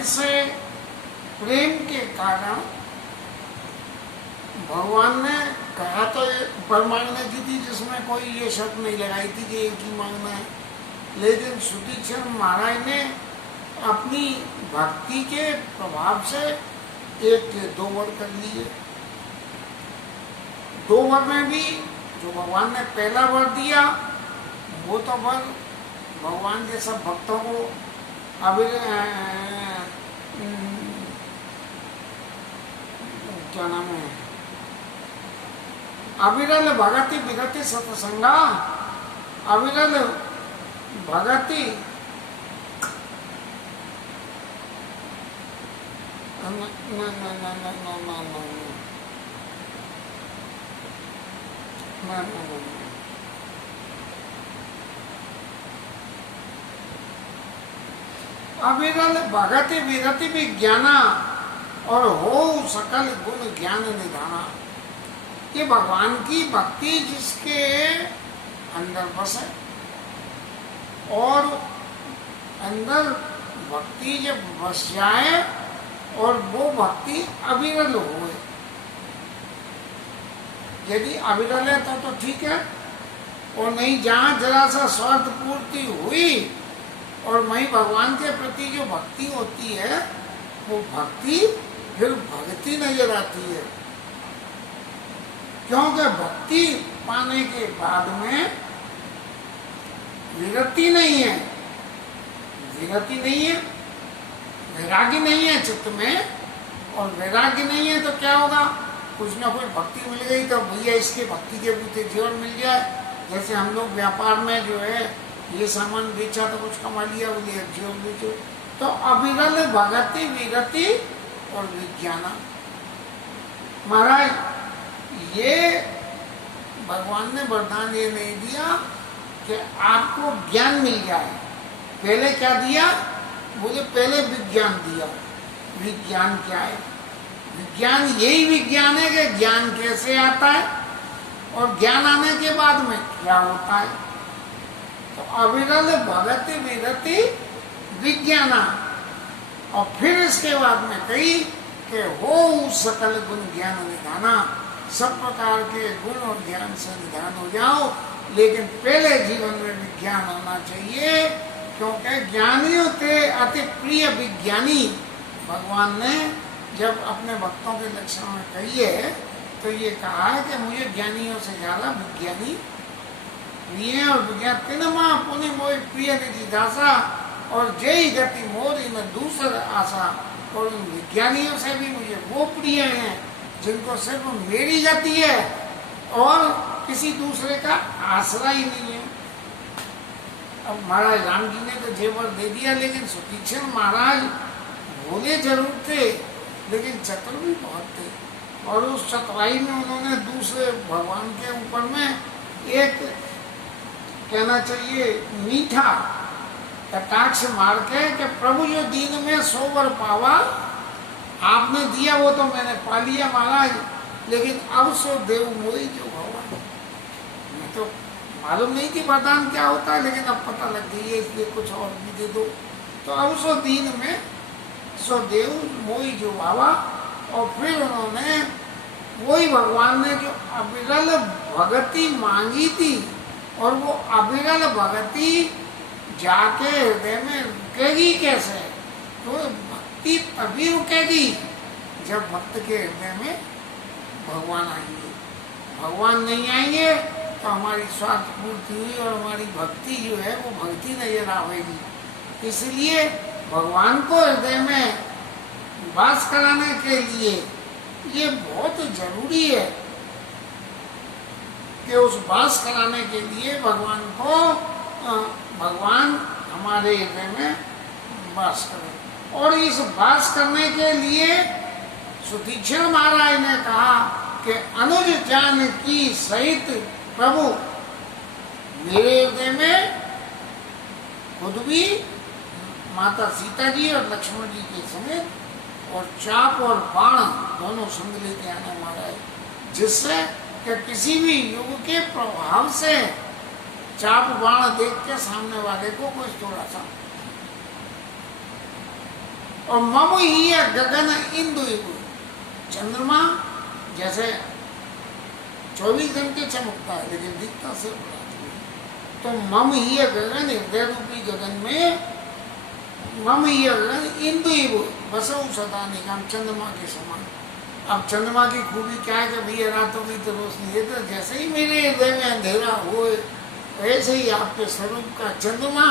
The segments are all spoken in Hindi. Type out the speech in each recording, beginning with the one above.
अतिशय प्रेम के कारण भगवान ने कहा तो पर मांगने की थी, जिसमें कोई ये शर्त नहीं लगाई थी कि एक ही मांगना है, लेकिन सुतीक्षण महाराज ने अपनी भक्ति के प्रभाव से एक के दो वर कर लिए। दो वर में भी जो भगवान ने पहला वर दिया वो तो वर भगवान के सब भक्तों को क्या नाम है, अविरल भगति विरति सत्संगा, अविरल भगति अविरल भगति विरति विज्ञाना और हो सकल गुण ज्ञान निधाना। ये भगवान की भक्ति जिसके अंदर बसे और अंदर भक्ति जब बस जाए और वो भक्ति अविरल हो, यदि अविरल है तो ठीक है, और नहीं जहाँ जरा सा स्वार्थ पूर्ति हुई और वही भगवान के प्रति जो भक्ति होती है वो भक्ति फिर भक्ति नजर आती है, क्योंकि भक्ति पाने के बाद में विरति नहीं है, विरति नहीं है, वैराग्य नहीं है चित्त में, और वैराग्य नहीं है तो क्या होगा, कुछ ना कुछ भक्ति मिल गई तो भैया इसके भक्ति के प्रति जीवन मिल जाए। जैसे हम लोग व्यापार में जो है ये सामान बेचा तो कुछ कमा लिया, बोलिए जीवन बेचो, तो अविरल भगति विरति और विज्ञान। महाराज ये भगवान ने वरदान ये नहीं दिया कि आपको ज्ञान मिल जाए, पहले क्या दिया, बोले पहले विज्ञान दिया। विज्ञान क्या है, विज्ञान यही विज्ञान है कि ज्ञान कैसे आता है और ज्ञान आने के बाद में क्या होता है। तो अविरल भगति विरति विज्ञाना, और फिर इसके बाद में कही कि हो सकल गुण ज्ञान निधाना, सब प्रकार के गुण और ज्ञान से निधान हो जाओ, लेकिन पहले जीवन में विज्ञान होना चाहिए, क्योंकि ज्ञानियों के अति प्रिय विज्ञानी भगवान ने जब अपने भक्तों के लक्षण में कही है तो ये कहा है कि मुझे ज्ञानियों से ज्यादा विज्ञानी प्रिय, और विज्ञान तिनमा पुनि मोहि प्रिय निधि दासा, और जय गति मोरी न दूसर आशा, और उन विज्ञानियों से भी मुझे वो प्रिय हैं जिनको सिर्फ मेरी गति है और किसी दूसरे का आसरा ही नहीं है। अब महाराज राम जी ने तो जेवर दे दिया, लेकिन सुतीक्षण महाराज भोले जरूर थे लेकिन चतुर भी बहुत थे, और उस चतुराई में उन्होंने दूसरे भगवान के ऊपर में एक कहना चाहिए मीठा कटाक्ष मार के कि प्रभु जो दीन में 100 वर पावा, आपने दिया वो तो मैंने पा लिया महाराज, लेकिन अब सो देव मोई जो भगवान। मैं तो मालूम नहीं थी वरदान क्या होता है, लेकिन अब पता लग गई है, इसलिए कुछ और भी दे दो। तो अब सो दीन में सो देव मोई जो भावा, और फिर उन्होंने वही भगवान ने जो अविरल भगति मांगी थी, और वो अविरल भगति जाके हृदय में रुकेगी कैसे, तो भक्ति तभी रुकेगी जब भक्त के हृदय में भगवान आएंगे। भगवान नहीं आएंगे तो हमारी स्वार्थ पूर्ति हुई और हमारी भक्ति जो है वो भक्ति नजर आएगी। इसलिए भगवान को हृदय में वास कराने के लिए ये बहुत जरूरी है कि उस वास कराने के लिए भगवान को भगवान हमारे हृदय में वास करें। और इस वास करने के लिए सुतीक्षण महाराज ने कहा कि अनुज जान की सहित प्रभु मेरे हृदय में खुद भी माता सीता जी और लक्ष्मण जी के समेत, और चाप और बाण दोनों संग लेके आना महाराज, जिससे कि किसी भी युग के प्रभाव से चाप बाण देख के सामने वाले को कुछ थोड़ा सा, और मम ही गगन इंदु, चंद्रमा जैसे 24 घंटे चमकता है लेकिन दिखता से बड़ा, तो मम ही गगन, हृदय रूपी गगन में मम ही गगन इंदु बसौ सदा निगम, चंद्रमा के समान। अब चंद्रमा की खूबी क्या है कि भैया रातों की तो रोशनी है, तो जैसे ही मेरे हृदय में अंधेरा हो ऐसे ही आपके स्वरूप का चंद्रमा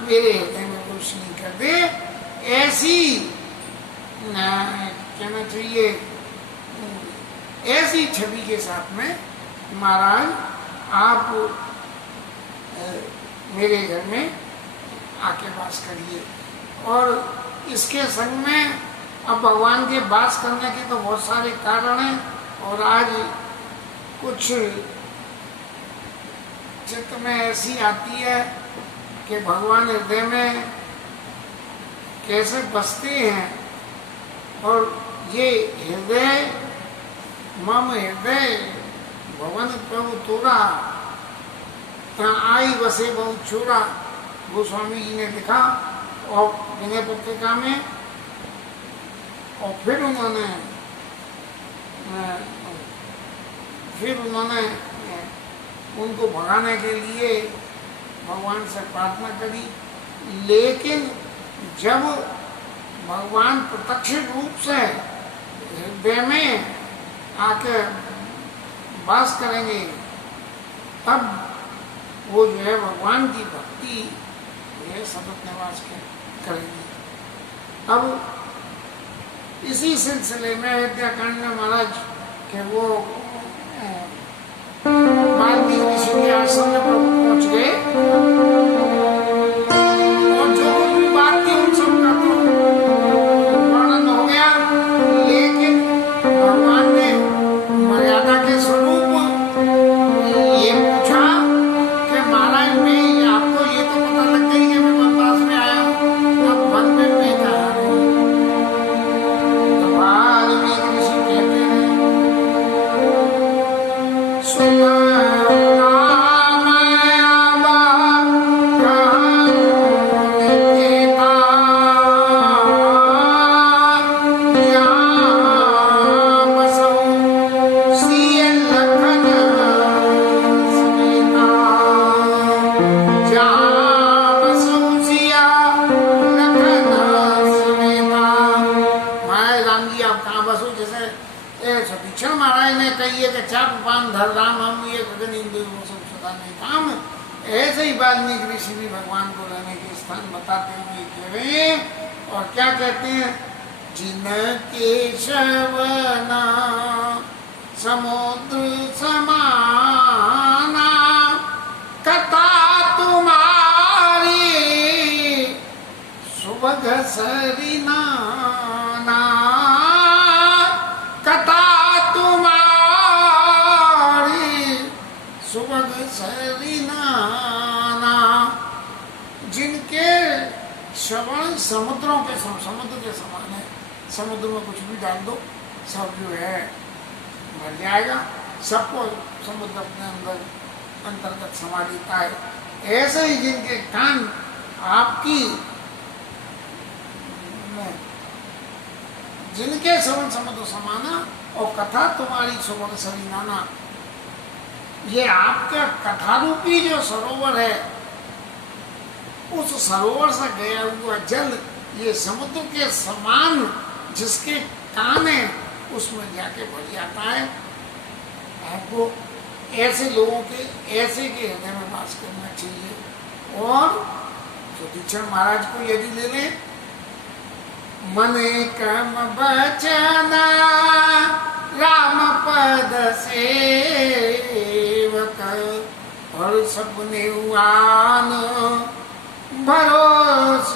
मेरे हृदय में रोशनी कर दे। ऐसी कहना चाहिए, ऐसी छवि के साथ में महाराज आप मेरे घर में आके वास करिए। और इसके संग में अब भगवान के वास करने के तो बहुत सारे कारण हैं, और आज कुछ चित्त में ऐसी आती है कि भगवान हृदय में कैसे बसते हैं। और ये हृदय मम हृदय भवन प्रभु तोरा, तहाँ आई बसे बहुत छोड़ा, गोस्वामी जी ने लिखा और विनय पत्रिका में। और फिर उन्होंने उनको भगाने के लिए भगवान से प्रार्थना करी, लेकिन जब भगवान प्रत्यक्ष रूप से हृदय में आके वास करेंगे तब वो जो है भगवान की भक्ति ये सतत निवास करेंगे। अब इसी सिलसिले में अयोध्याकांड में महाराज के वो वाल्मीकि ऋषि के आश्रम में प्रभु पहुंच गए, और जो भी बात थी उन सब का तो वर्णन हो गया, लेकिन भगवान ने मर्यादा के स्वरूप ये पूछा कि महाराज मैं आपको ये तो पता लग गई कि मैं वनवास में आया हूँ, अब वन में मैं कहाँ हूँ। तो वाल्मीकि ऋषि कहते हैं सुना राम हम ये गगन इंदु सदा नहीं काम। ऐसे ही वाल्मीकि ऋषि भी भगवान को रहने के स्थान बताते हुए कह रहे हैं, और क्या कहते हैं, जिनके श्रवना समुद्र समाना, कथा तुम्हारी सुबह सरिनाना, कथा सुबह सरिनाना। जिनके श्रवण समुद्रों के समुद्र के समान है, समुद्र में कुछ भी डाल दो सब जो है मर जाएगा, सबको समुद्र अपने अंदर अंतर्गत समा लेता है। ऐसे ही जिनके कान आपकी, जिनके श्रवण समुद्र समाना और कथा तुम्हारी सुबह सरिनाना, ये आपका कथा रूपी जो सरोवर है, उस सरोवर से गया हुआ जल ये समुद्र के समान जिसके कान है उसमें जाके भर जाता है। आपको ऐसे लोगों के ऐसे के हृदय में वास करना चाहिए। और सुदीक्षण महाराज को यदि ले लें, मन कर्म बचना राम पद सेवक, और सपने आन भरोस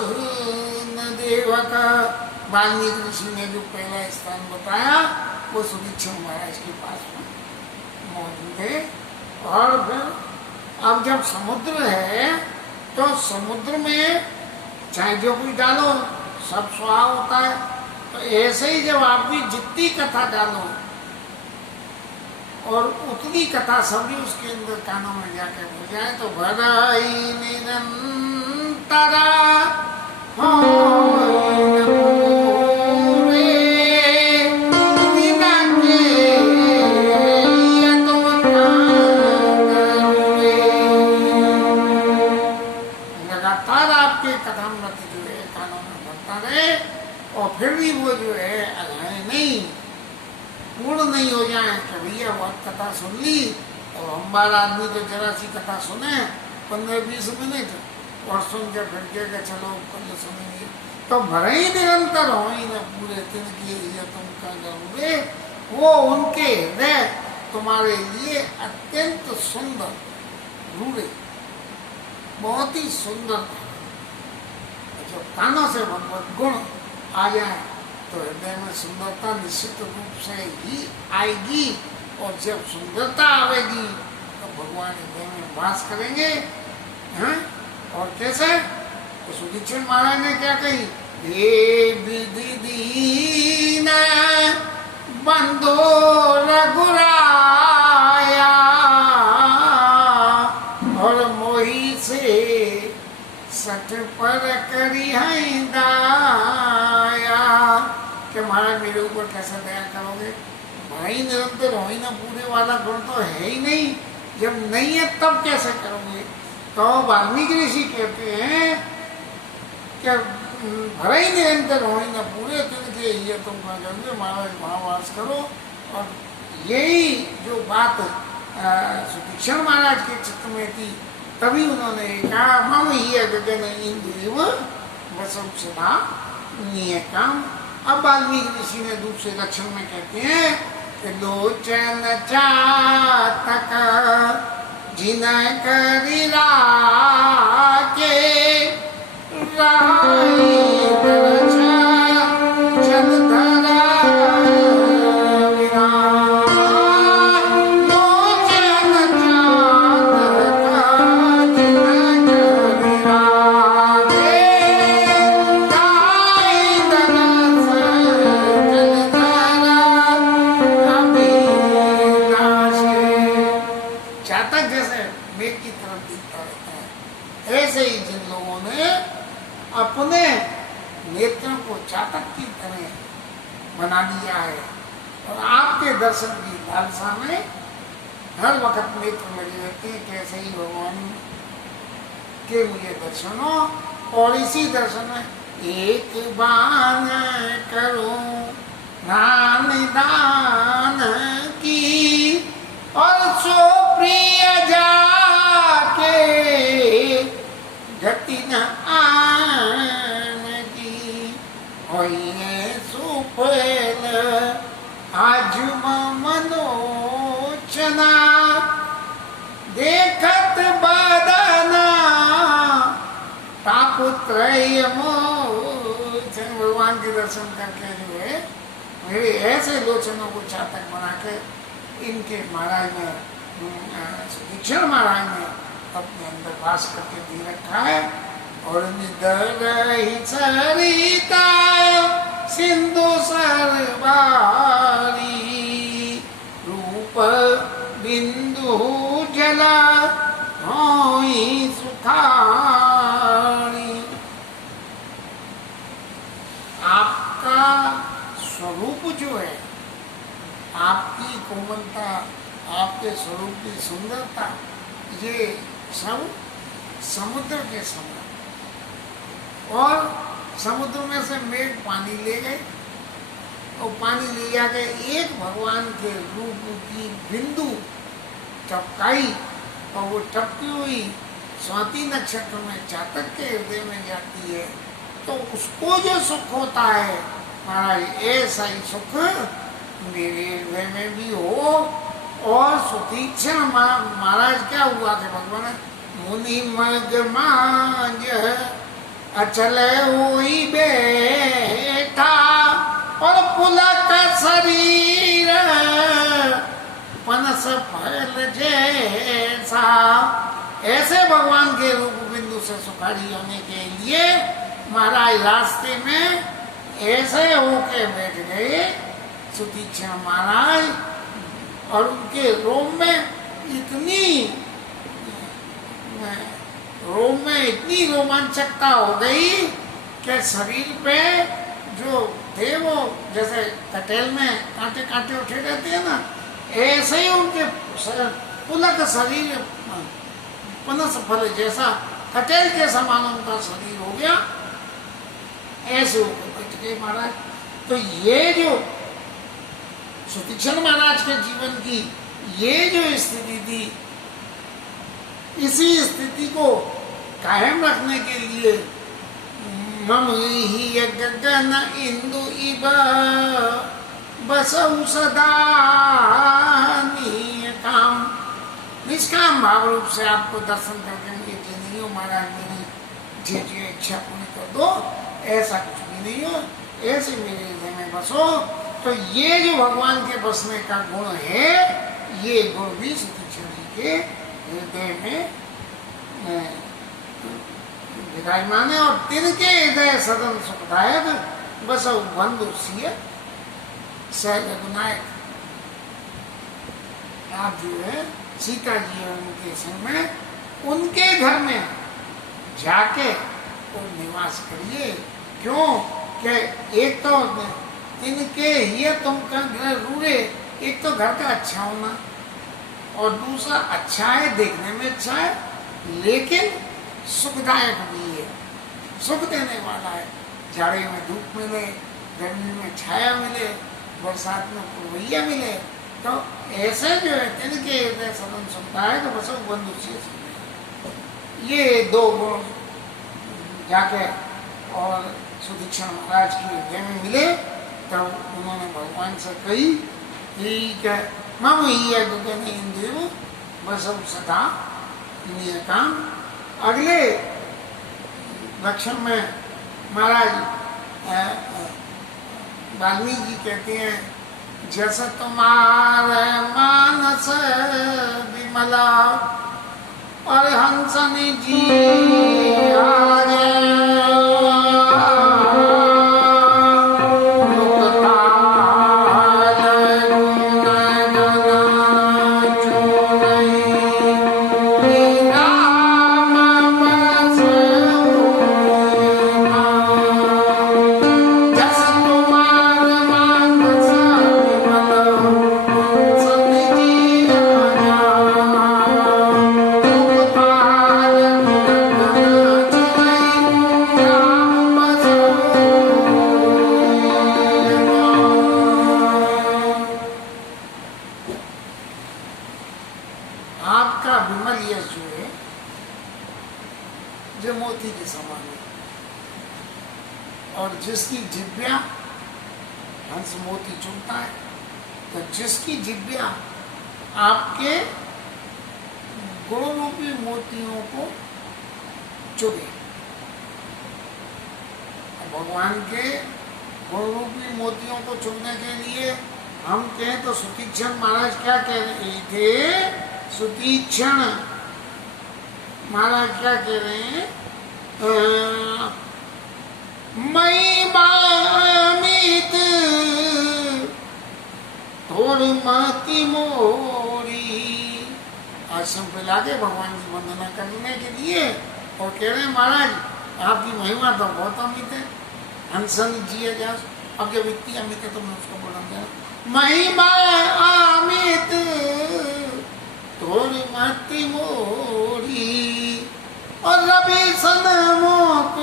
न देवक। वाल्मीकि ऋषि ने जो पहला स्थान बताया वो सुदीक्षण महाराज के पास मौजूद है। और फिर अब जब समुद्र है तो समुद्र में चाहे जो कुछ डालो सब स्वाहा होता है, तो ऐसे ही जब आप भी जितनी कथा डालो और उतनी कथा सबरी उसके अंदर कानों में जाकर हो जाए तो भराई निरंतरा हो पूर्ण नहीं हो जाए कि भैया बहुत कथा सुन ली और हम 12 आदमी तो जरा सी कथा सुने 15-20 मिनट और सुन के फिर के चलो कल सुनेंगे, तो भरे ही निरंतर हो ही न पूरे दिन की ये तुम क्या करोगे। वो उनके हृदय तुम्हारे लिए अत्यंत सुंदर रूढ़े, बहुत ही सुंदर। जब कानों से भगवत गुण आ जाए तो हृदय में सुंदरता निश्चित रूप से ही आएगी, और जब सुंदरता आएगी तो भगवान हृदय में वास करेंगे। हैं? और कैसे? तो सुदीक्षण महाराज ने क्या कही, हे विधि दीन बंधो रघुराया और मोही से सठ पर करी है दाया। कि महाराज मेरे ऊपर कैसे दया करोगे, भाई निरंतर हो ही ना पूरे वाला गुण तो है ही नहीं, जब नहीं है तब कैसे करोगे। तो वाल्मीकि ऋषि कहते हैं कि भले ही निरंतर हो ही ना पूरे तिनके ये तुम क्या करोगे, महाराज महावास करो। और यही जो बात सुदीक्षण महाराज के चित्त में थी, तभी उन्होंने कहा मम ही गगन इंद्रिय वसम सदा नियतम। अब वाल्मीकि ऋषि ने दूसरे लक्षण में कहते हैं कि लोचन चातक जिन करी राके राई दरजा जलधरा अपने नेत्रों को चातक की तरह बना दिया है, और आपके दर्शन की लालसा में हर वक्त नेत्र लगे रहते हैं। कैसे ही भगवान के मुझे दर्शन हो, और इसी दर्शन में एक बान करूं नान दान की और सो प्रिय जाके गति न आनगी होइए सुफल आज मनोचना देखत बदना तापुत्रय मोचन। भगवान के दर्शन करके जो है मेरे ऐसे लोचनों को चातक बना के इनके महाराज ने सुदीक्षण महाराज ने अपने अंदर वास करके दे रखा है। और निदर ही सरिता सिंधु सरबारी रूप बिंदु जला होई सुखारी। आपका स्वरूप जो है, आपकी कोमलता, आपके स्वरूप की सुंदरता, ये सब समुद्र के समान, और समुद्र में से मेघ पानी ले गए और पानी ले जाके एक भगवान के रूप की बिंदु टपकाई, और वो टपकी हुई स्वाति नक्षत्र में चातक के हृदय में जाती है, तो उसको जो सुख होता है महाराज, ऐसा ही सुख मेरे हृदय में भी हो। और सुदीक्षण महाराज क्या हुआ कि भगवान मुनि मग मांझ अचल हुई बैठा और पुलक शरीर पनस फल जैसा। ऐसे भगवान के रूप बिंदु से सुखारी होने के लिए महाराज रास्ते में ऐसे होके बैठ गए सुदीक्षण महाराज, और उनके रोम में इतनी रोमांचकता हो गई कि शरीर पे जो थे वो जैसे कटेल में कांटे कांटे उठे रहते हैं ना, ऐसे ही उनके पुलक शरीर पनस फल जैसा कटेल के समान उनका शरीर हो गया। ऐसे होकर बैठ गए महाराज। तो ये जो सुतीक्षण महाराज के जीवन की ये जो स्थिति थी, इसी स्थिति को कायम रखने के लिए मम ही गगन इंदु इव बसऊ सदा नियताम। निष्काम भाव रूप से आपको दर्शन करके मुझे कि नहीं हो महाराज, मेरी जो इच्छा पूरी कर दो, ऐसा कुछ भी नहीं हो, ऐसे मेरे हृदय में बसो। तो ये जो भगवान के बसने का गुण है, ये गुण भी सुतीक्षण जी के हृदय में विराजमान है। और तिनके हृदय सदन सुखदायक बसऊ बंधु सिय सहज रघुनायक। आप जो है सीता जी और उनके संग में उनके घर में जाके और निवास करिए। क्यों कि एक तो इनके ये तुमका घर रूरे, एक तो घर का अच्छा होना, और दूसरा अच्छा है, देखने में अच्छा है, लेकिन सुखदायक भी है, सुख देने वाला है। जाड़े में धूप मिले, गर्मी में छाया मिले, बरसात में पुरवैया मिले। तो ऐसे जो है तिनके हृदय सदन सुनता है तो बस बंधु से ये दो गुण जाके और सुतीक्षण महाराज के हृदय में मिले। तब उन्होंने भगवान से कही, ठीक है, मम ही गगन इंद्रिय बसव सदा नियताम। अगले लक्षण में महाराज वाल्मीकि जी कहते हैं, जस तुम्हारे मानस विमला और हंसन जी जिसकी जिब्या हंस मोती चुनता है, तो जिसकी जिब्या आपके गुण रूपी मोतियों को चुने। भगवान के गुण रूपी मोतियों को चुनने के लिए हम कहें तो सुतीक्षण महाराज क्या कह रहे थे? सुतीक्षण महाराज क्या कह रहे हैं? मई बामित थोड़ी माती मोरी। आश्रम पे लाके भगवान की वंदना करने के लिए और कह रहे हैं महाराज आपकी महिमा तो बहुत अमित है, हंसन जी है। जा अब जब इतनी अमित है तो मैं उसको बोला महिमा अमित थोड़ी माती मोरी और रवि सनमुख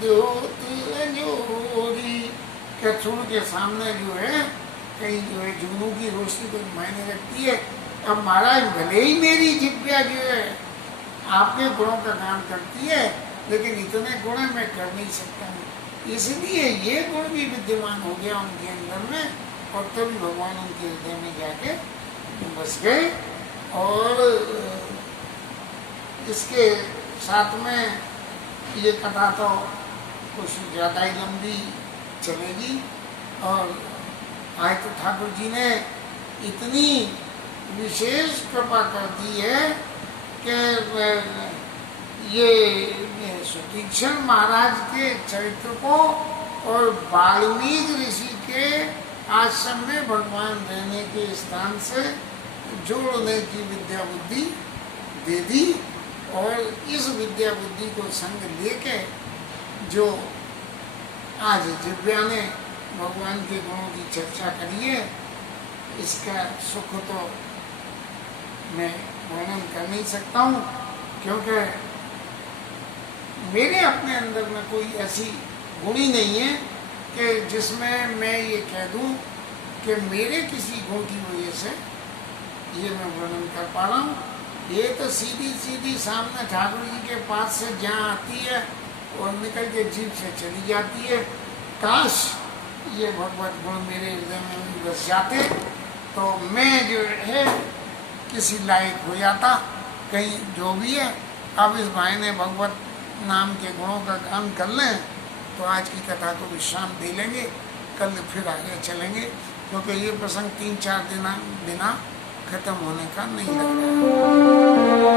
द्योत अंजोरी। क्या सूर्य के सामने जो है कहीं जो है जुगनू की रोशनी तो मायने रखती है। अब महाराज भले ही मेरी जिब्या जो है आपके गुणों का काम करती है, लेकिन इतने गुण मैं कर नहीं सकता हूँ, इसलिए ये गुण भी विद्यमान हो गया उनके अंदर में, और तभी भगवान उनके हृदय में जाके बस गए। और इसके साथ में ये कथा तो कुछ ज़्यादा ही लंबी चलेगी, और आज तो ठाकुर जी ने इतनी विशेष कृपा कर दी है कि ये सुतीक्षण महाराज के चरित्र को और वाल्मीकि ऋषि के आश्रम में भगवान रहने के स्थान से जोड़ने की विद्या बुद्धि दे दी। और इस विद्या बुद्धि को संग लेके जो आज दिव्या ने भगवान के गुणों की चर्चा करी है, इसका सुख तो मैं वर्णन कर नहीं सकता हूँ, क्योंकि मेरे अपने अंदर में कोई ऐसी गुण ही नहीं है कि जिसमें मैं ये कह दूँ कि मेरे किसी गुण की वजह से ये मैं वर्णन कर पा रहा हूँ। ये तो सीधी सीधी सामने ठाकुर जी के पास से जहाँ आती है और निकल के जीभ से चली जाती है। काश ये भगवत गुण मेरे हृदय में भी बस जाते तो मैं जो है किसी लायक हो जाता। कहीं जो भी है, अब इस भाई ने भगवत नाम के गुणों का गान कर लें तो आज की कथा को विश्राम दे लेंगे, कल फिर आगे चलेंगे, क्योंकि ये प्रसंग 3-4 दिन खत्म होने का नहीं लग रहा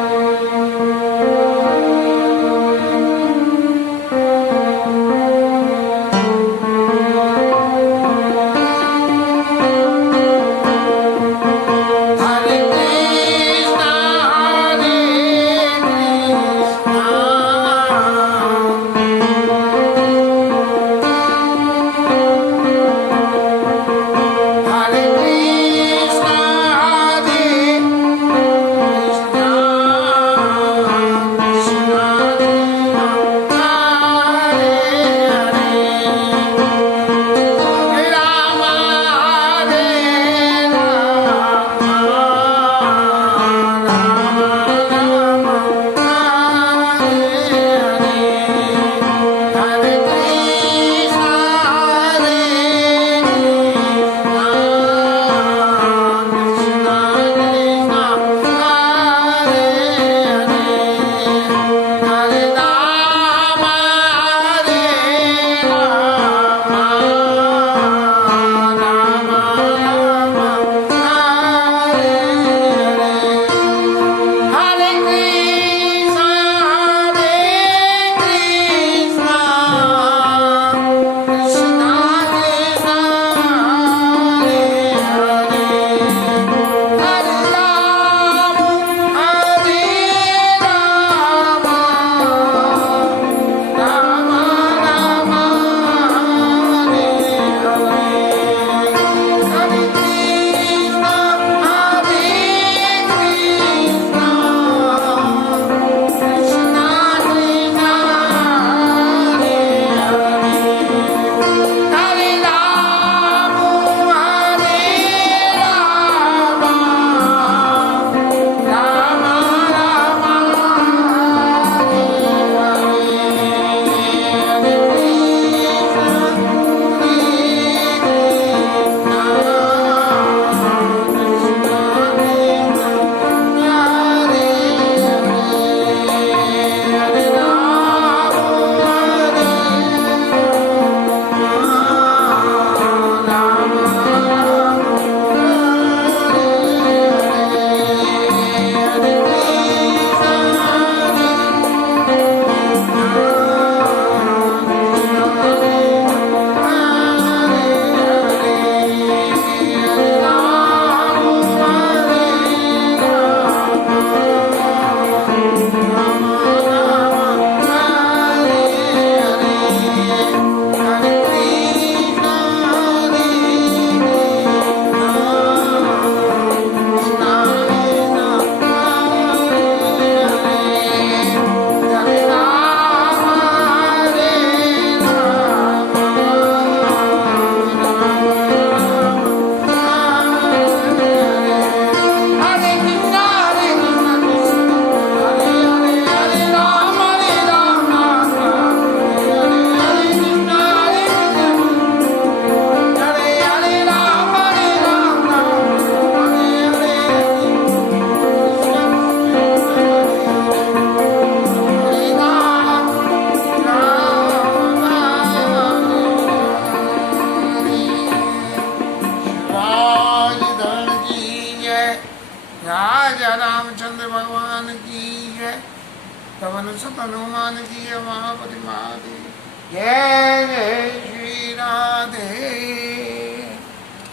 पवन सुत हनुमान की महापति महादेव। जय जय श्री राधे।